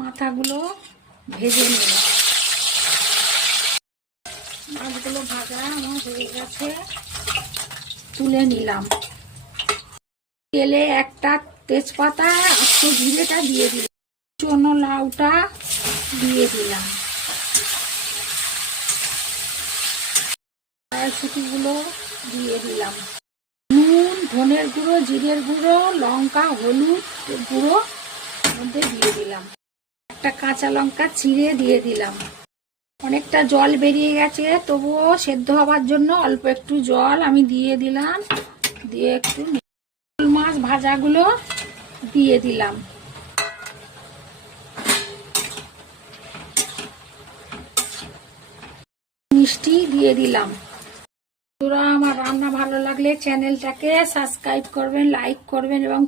মাথাগুলো ভেজে নেব। মাছগুলো ভাজা আমার হয়ে গেছে, তুলে নিলাম। তেলে একটা তেজপাতা একটু জিরেটা দিয়ে দিলাম, চনো লাউটা দিয়ে দিলাম, কড়াইশুঁটিগুলো দিয়ে দিলাম, নুন, ধনের গুঁড়ো, জিরের গুঁড়ো, লঙ্কা, হলুদ গুঁড়ো মধ্যে দিয়ে দিলাম, একটা কাঁচা লঙ্কা চিড়ে দিয়ে দিলাম। অনেকটা জল বেরিয়ে গেছে, তবুও সেদ্ধ হওয়ার জন্য অল্প একটু জল আমি দিয়ে দিলাম। দিয়ে একটু মাছ ভাজাগুলো দিয়ে দিলাম, মিষ্টি দিয়ে দিলাম। বন্ধুরা, আমার রান্না ভালো লাগলে চ্যানেলটাকে সাবস্ক্রাইব করবেন, লাইক করবেন এবং